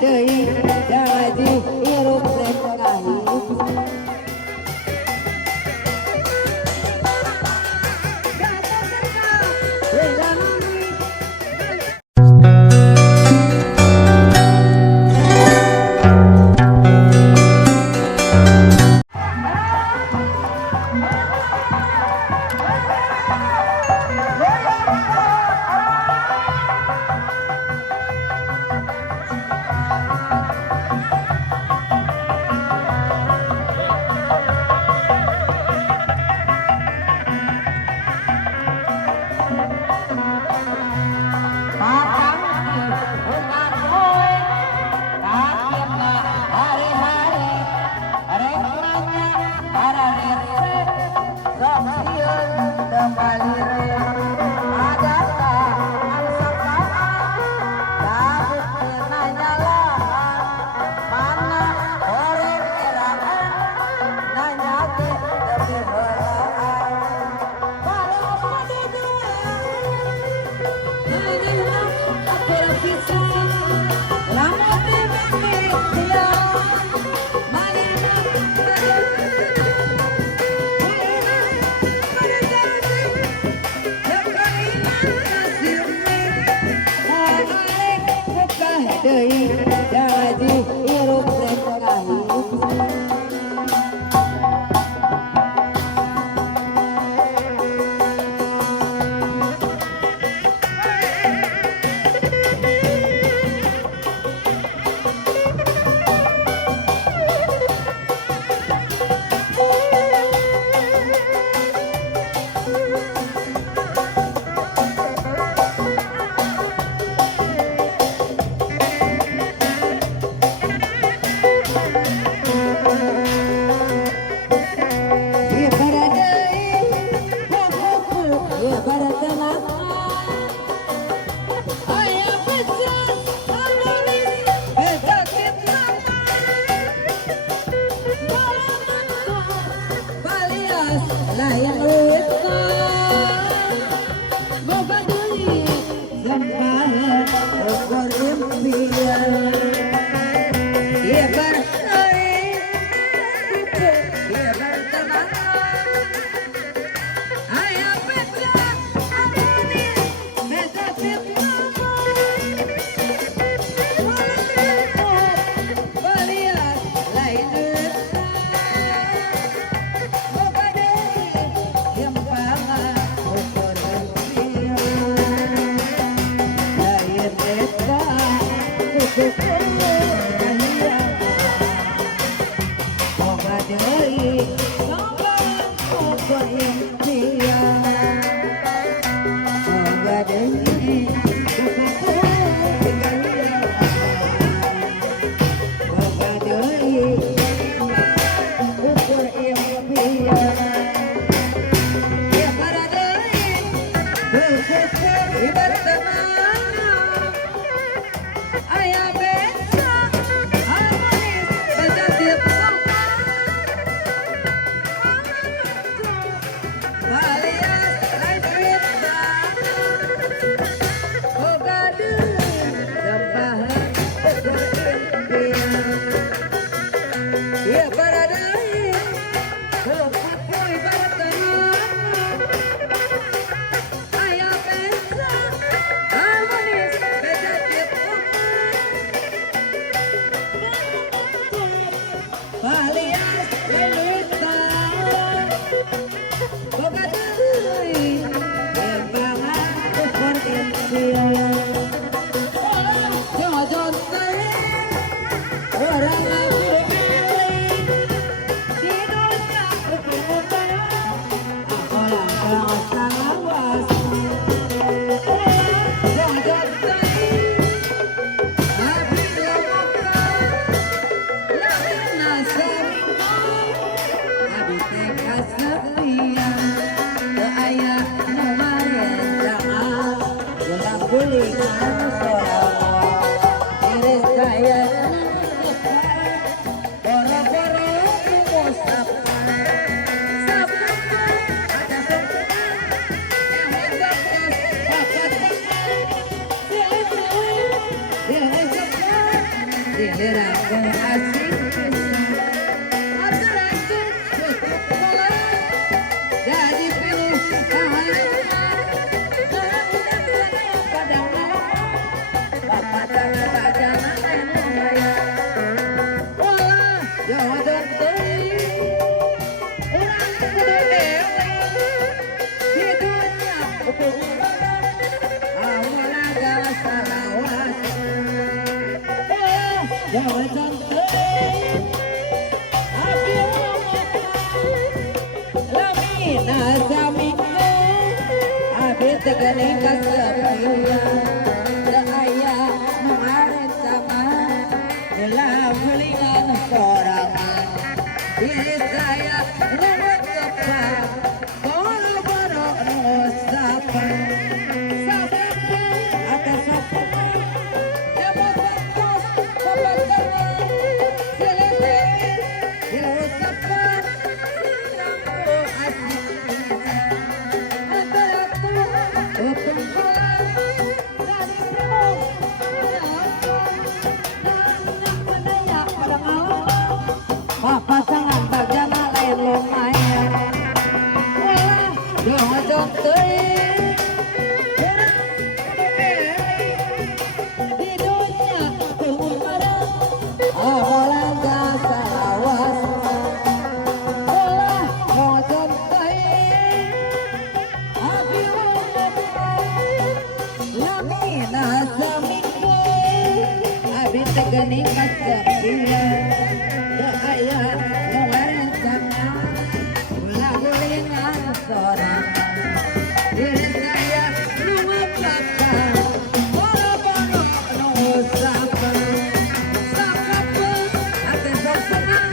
deui jangaji irup rekahip deui jangaji irup rekahip layan utka boga deui sempah ukur impian ieu berdeui ieu bertenang aya pesta amuni meta fitnah balias lain utka boga deui sempah ukur impian lain utka kuku kahiyang giliran ku asik pisan. Atur-atur tutup kolam, jadi pilih kahayangan. Budak saya pada malam, bapak tangan bajana lain lumayan. Walah jodoh teuing, urang kudu ewe di dunia hukum badan, amola gawas salawas. Walah jodoh teuing, abdi lamina saminggu, abdi teu geuning kasepian. Teu aya nu ngarencangan, heula beulingan sorangan. Diri saya ruwet kepak, boro-boro nu sapa. Sabapa atas sapana, emot bangkos babakaran. Silih-silih hilau sapa, sirangku asik pisan. Atur-atur hukum kolam, dari pilih kahayangan. Pada malam, pasangan bajana lain lumayan. Walah jodoh teuing, urang kudu ewe di dunia hukum badan, amolan jasa lawas. Walah jodoh teuing, abdi lamina saminggu, abdi teu geuning kasepian. Teu aya nu ngarencangan, ulah beulingan sorangan. Diri saya nu ngepakar, boro-boro nu sapa. Sakapa ate sok senang,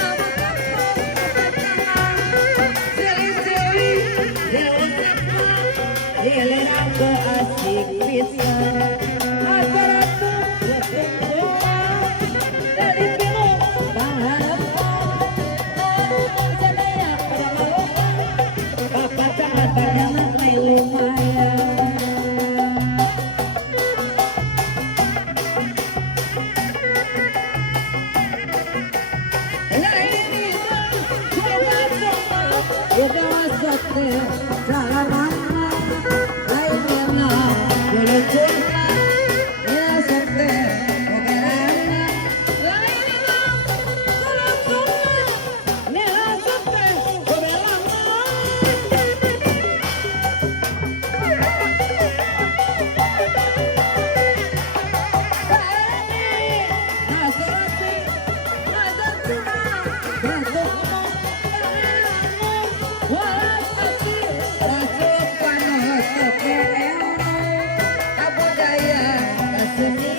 emot bangkos babakaran. Silih-silih hilau sapa, giliran ku asik pisan. Atur-atur tutup kolam, dari pilih kahayangan. Sadaya pada malam, bapak tangan bajana lain lumayan. Lain itu coba-coba, udah sate salamana. Lain enak dulu curna, ya sate kogelana. Lain enak dulu curna, ya sate kogelana. Abudaya kasih